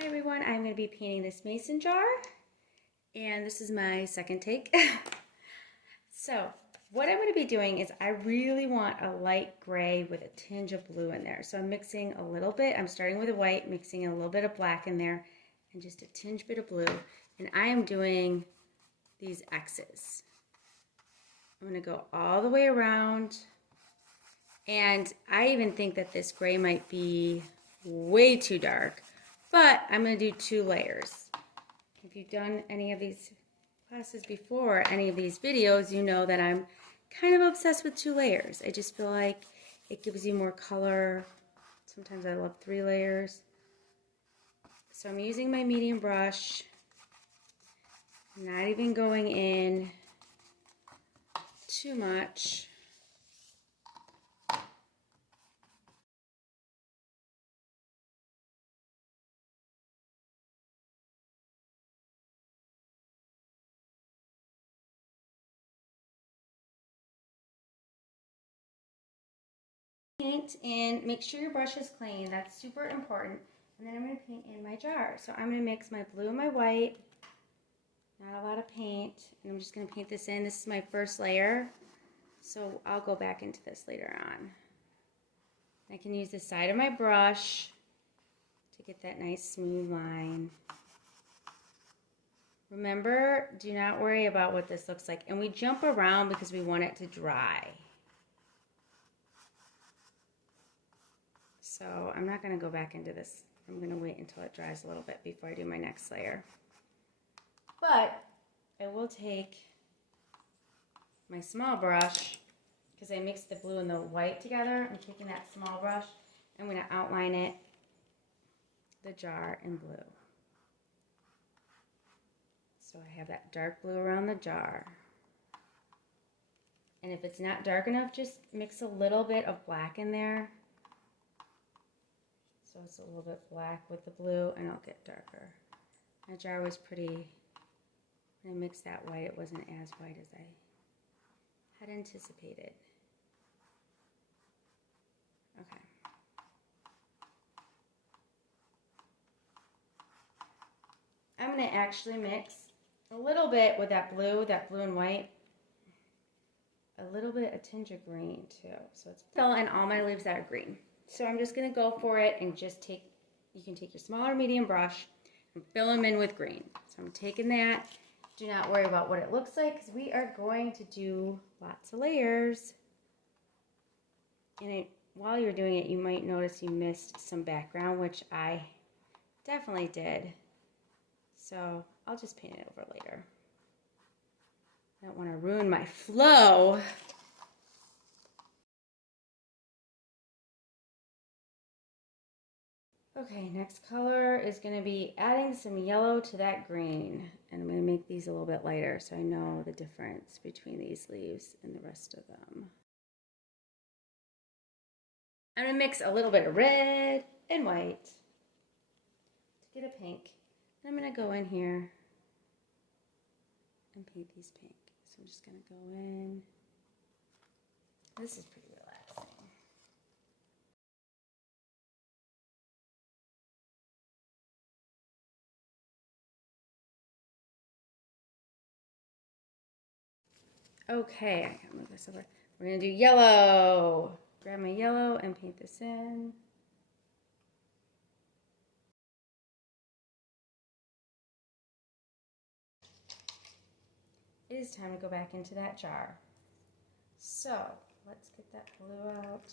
Hi everyone, I'm going to be painting this mason jar, and this is my second take. So what I'm going to be doing is I really want a light gray with a tinge of blue in there. So I'm mixing a little bit, I'm starting with a white, mixing a little bit of black in there, and just a tinge bit of blue. And I am doing these X's. I'm going to go all the way around, and I even think that this gray might be way too dark. But I'm going to do 2 layers. If you've done any of these classes before, any of these videos, you know that I'm kind of obsessed with 2 layers. I just feel like it gives you more color. Sometimes I love 3 layers. So I'm using my medium brush. I'm not even going in too much. Paint and make sure your brush is clean. That's super important. And then I'm going to paint in my jar. So I'm going to mix my blue and my white. Not a lot of paint. And I'm just going to paint this in. This is my first layer. So I'll go back into this later on. I can use the side of my brush to get that nice smooth line. Remember, do not worry about what this looks like. And we jump around because we want it to dry. So I'm not going to go back into this. I'm going to wait until it dries a little bit before I do my next layer. But I will take my small brush, because I mixed the blue and the white together. I'm taking that small brush. I'm going to outline it, the jar, in blue. So I have that dark blue around the jar. And if it's not dark enough, just mix a little bit of black in there. So it's a little bit black with the blue, and it'll get darker. My jar was pretty, when I mixed that white, it wasn't as white as I had anticipated. Okay. I'm going to actually mix a little bit with that blue and white. A little bit, a tinge of green too. So it's fill in all my leaves that are green. So I'm just going to go for it and just take, you can take your smaller medium brush and fill them in with green. So I'm taking that. Do not worry about what it looks like, because we are going to do lots of layers. And while you're doing it, you might notice you missed some background, which I definitely did. So I'll just paint it over later. I don't want to ruin my flow. Okay, next color is going to be adding some yellow to that green. And I'm going to make these a little bit lighter so I know the difference between these leaves and the rest of them. I'm going to mix a little bit of red and white to get a pink. And I'm going to go in here and paint these pink. So I'm just going to go in. This is pretty relaxing. Okay, I can move this over. We're going to do yellow. Grab my yellow and paint this in. It is time to go back into that jar. So let's get that blue out.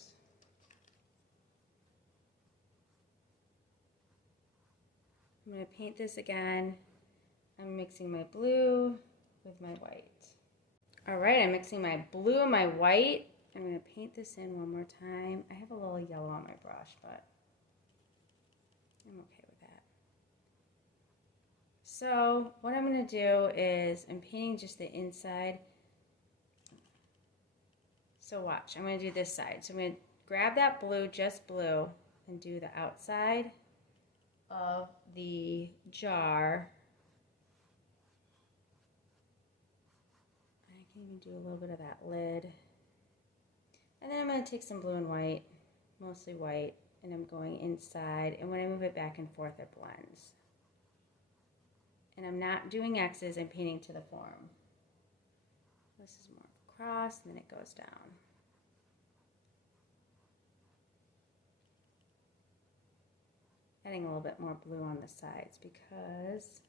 I'm going to paint this again. I'm mixing my blue with my white. All right, I'm mixing my blue and my white. I'm going to paint this in one more time. I have a little yellow on my brush, but I'm okay with that. So what I'm going to do is I'm painting just the inside. So watch, I'm going to do this side. So I'm going to grab that blue, just blue, and do the outside of the jar. I can even do a little bit of that lid. And then I'm going to take some blue and white, mostly white, and I'm going inside, and when I move it back and forth, it blends. And I'm not doing X's, I'm painting to the form. This is more across, and then it goes down. Adding a little bit more blue on the sides because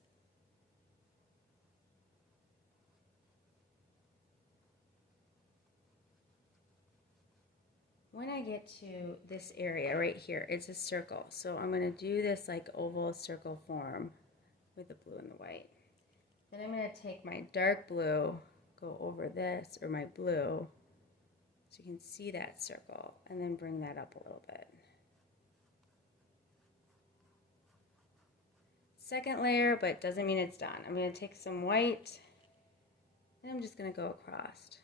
when I get to this area right here, it's a circle. So I'm going to do this like oval circle form with the blue and the white. Then I'm going to take my dark blue, go over this, or my blue, so you can see that circle, and then bring that up a little bit. Second layer, but doesn't mean it's done. I'm going to take some white, and I'm just going to go across.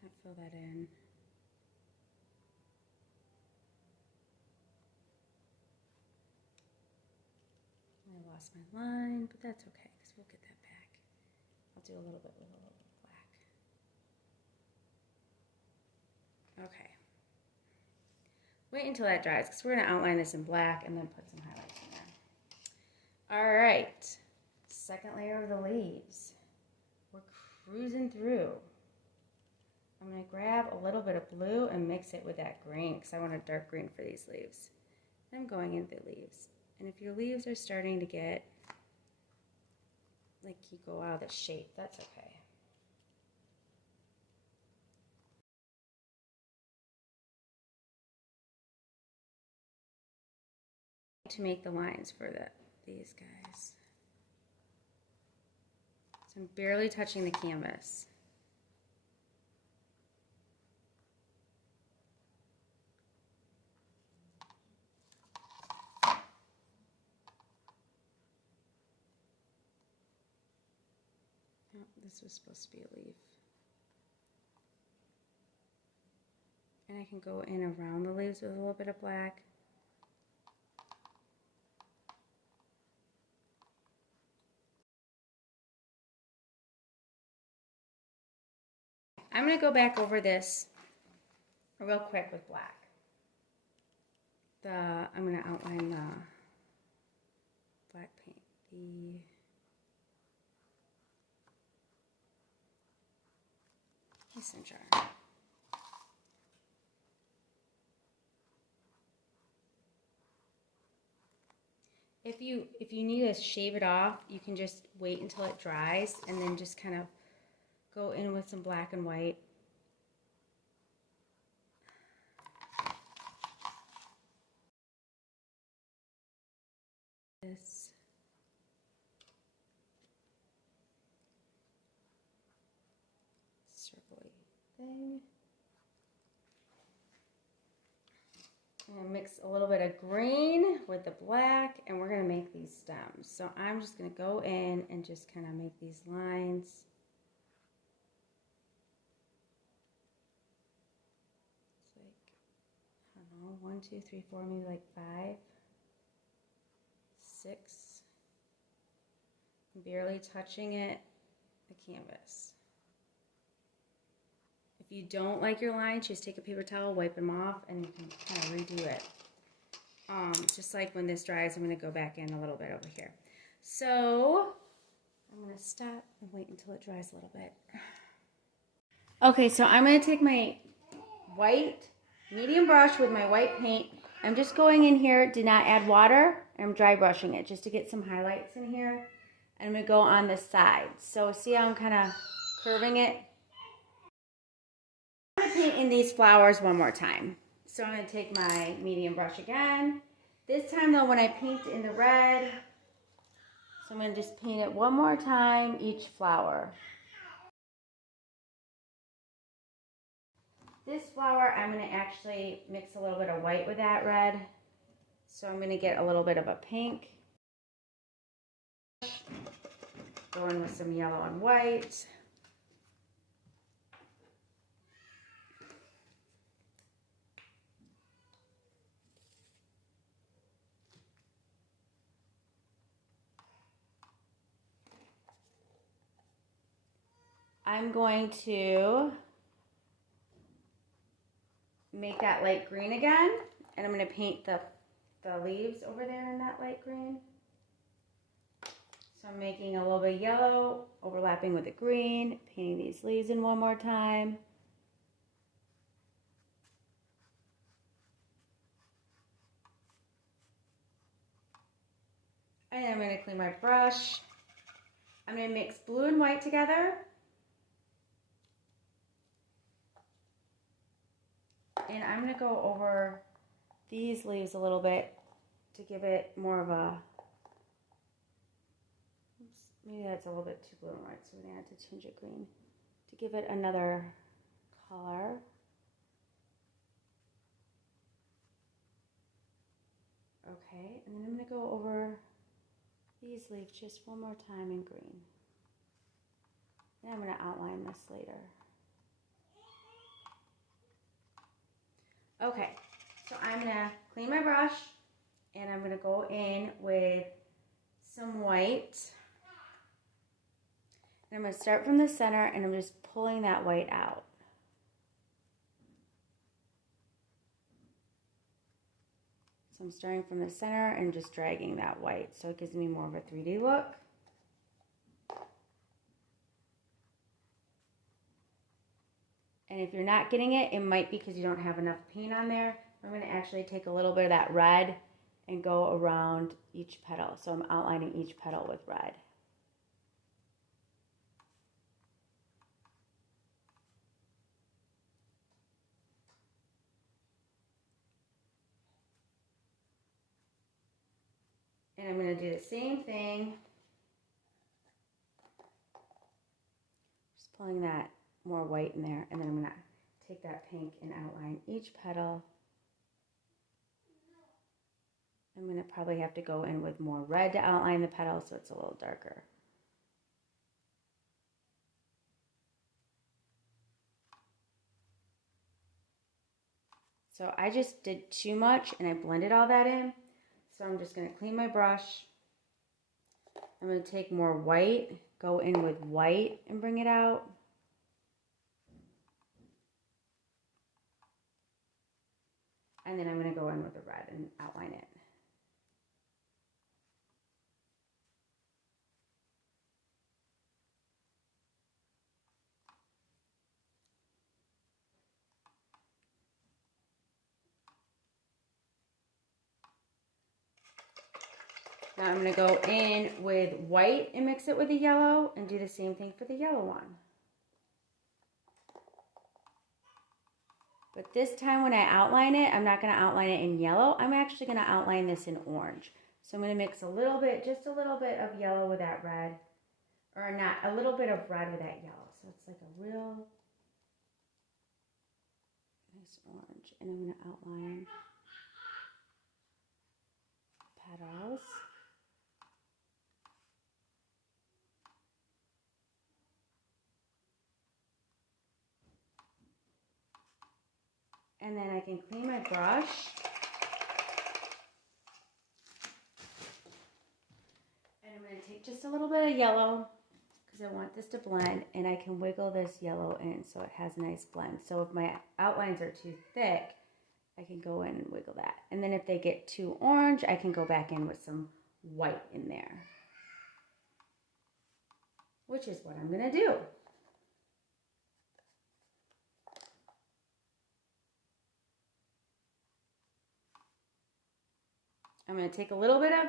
Kind of fill that in. I lost my line, but that's okay because we'll get that back. I'll do a little bit with a little black. Okay. Wait until that dries because we're going to outline this in black and then put some highlights in there. All right. Second layer of the leaves. We're cruising through. I'm going to grab a little bit of blue and mix it with that green because I want a dark green for these leaves. And I'm going into the leaves. And if your leaves are starting to get like you go out of the shape, that's okay. To make the lines for these guys. So I'm barely touching the canvas. Oh, this was supposed to be a leaf. And I can go in around the leaves with a little bit of black. I'm going to go back over this real quick with black. I'm going to outline the black paint. The mason jar. If you need to shave it off, you can just wait until it dries and then just kind of go in with some black and white. This circle-y thing. I'm going to mix a little bit of green with the black, and we're going to make these stems. So I'm just going to go in and just kind of make these lines. It's like, I don't know, 1, 2, 3, 4, maybe like 5, 6. I'm barely touching it, the canvas. If you don't like your lines, just take a paper towel, wipe them off, and you can kind of redo it. Just like when this dries, I'm going to go back in a little bit over here. So I'm going to stop and wait until it dries a little bit. Okay, so I'm going to take my white medium brush with my white paint. I'm just going in here, did not add water, and I'm dry brushing it just to get some highlights in here. And I'm going to go on this side. So see how I'm kind of curving it? I'm going to paint in these flowers one more time. So I'm going to take my medium brush again. This time though, when I paint in the red, so I'm going to just paint it one more time each flower. This flower, I'm going to actually mix a little bit of white with that red. So I'm going to get a little bit of a pink. Go in with some yellow and white. I'm going to make that light green again, and I'm going to paint the leaves over there in that light green. So I'm making a little bit of yellow, overlapping with the green, painting these leaves in one more time. And I'm going to clean my brush. I'm going to mix blue and white together. And I'm going to go over these leaves a little bit to give it more of a, oops, maybe that's a little bit too blue and white, so we're going to have to change it green to give it another color. Okay, and then I'm going to go over these leaves just one more time in green. Then I'm going to outline this later. Okay, so I'm going to clean my brush and I'm going to go in with some white. And I'm going to start from the center and I'm just pulling that white out. So I'm starting from the center and just dragging that white so it gives me more of a 3D look. And if you're not getting it, it might be because you don't have enough paint on there. I'm going to actually take a little bit of that red and go around each petal. So I'm outlining each petal with red. And I'm going to do the same thing. Just pulling that more white in there, and then I'm going to take that pink and outline each petal. I'm going to probably have to go in with more red to outline the petal so it's a little darker. So I just did too much and I blended all that in. So I'm just going to clean my brush. I'm going to take more white, go in with white and bring it out. And then I'm going to go in with the red and outline it. Now I'm going to go in with white and mix it with the yellow and do the same thing for the yellow one. But this time when I outline it, I'm not going to outline it in yellow. I'm actually going to outline this in orange. So I'm going to mix a little bit, just a little bit of yellow with that red. Or not, a little bit of red with that yellow. So it's like a real nice orange. And I'm going to outline petals. And then I can clean my brush. And I'm going to take just a little bit of yellow because I want this to blend, and I can wiggle this yellow in so it has a nice blend. So if my outlines are too thick, I can go in and wiggle that. And then if they get too orange, I can go back in with some white in there, which is what I'm going to do. I'm going to take a little bit of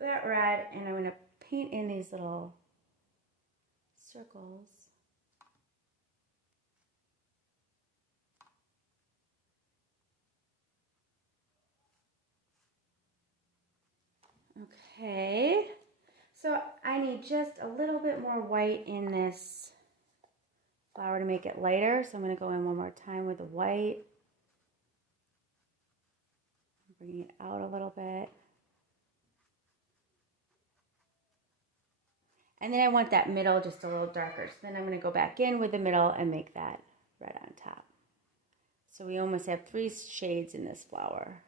that red and I'm going to paint in these little circles. Okay, so I need just a little bit more white in this flower to make it lighter. So I'm going to go in one more time with the white. Bring it out a little bit. And then I want that middle just a little darker. So then I'm going to go back in with the middle and make that red on top. So we almost have 3 shades in this flower.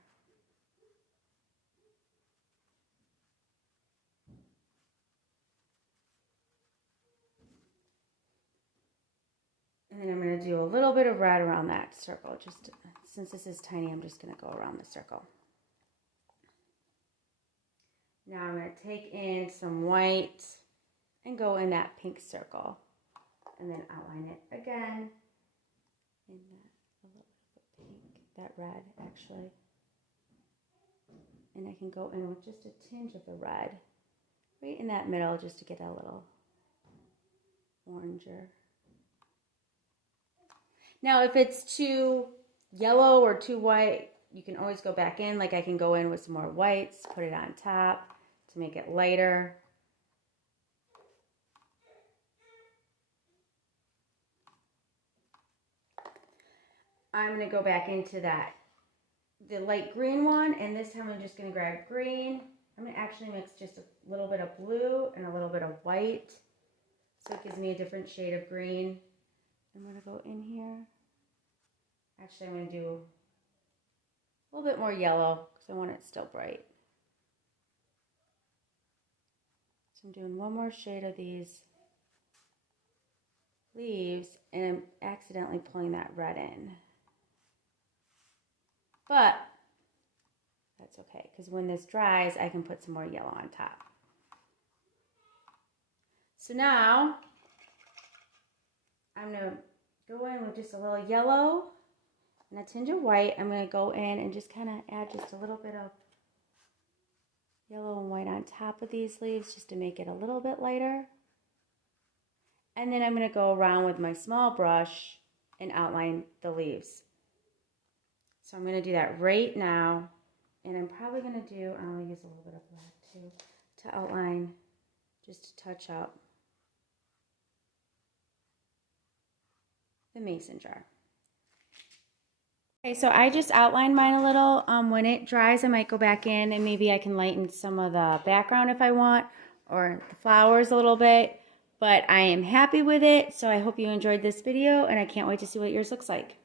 And then I'm going to to do a little bit of red around that circle. Just since this is tiny, I'm just going to go around the circle. Now I'm going to take in some white and go in that pink circle. And then outline it again. In that, a little bit of pink, that red actually. And I can go in with just a tinge of the red. Right in that middle just to get a little oranger. Now if it's too yellow or too white, you can always go back in. Like I can go in with some more whites, put it on top to make it lighter. I'm going to go back into the light green one, and this time I'm just going to grab green. I'm going to actually mix just a little bit of blue and a little bit of white, so it gives me a different shade of green. I'm going to go in here. Actually, I'm going to do a little bit more yellow because I want it still bright. So I'm doing one more shade of these leaves, and I'm accidentally pulling that red in. But that's okay, because when this dries, I can put some more yellow on top. So now, I'm going to go in with just a little yellow and a tinge of white. I'm going to go in and just kind of add just a little bit of yellow and white on top of these leaves just to make it a little bit lighter. And then I'm going to go around with my small brush and outline the leaves. So I'm going to do that right now, and I'm probably going to do, I'm going to use a little bit of black too, to outline, just to touch up the mason jar. Okay, so I just outlined mine a little. When it dries, I might go back in and maybe I can lighten some of the background if I want, or the flowers a little bit, but I am happy with it. So I hope you enjoyed this video, and I can't wait to see what yours looks like.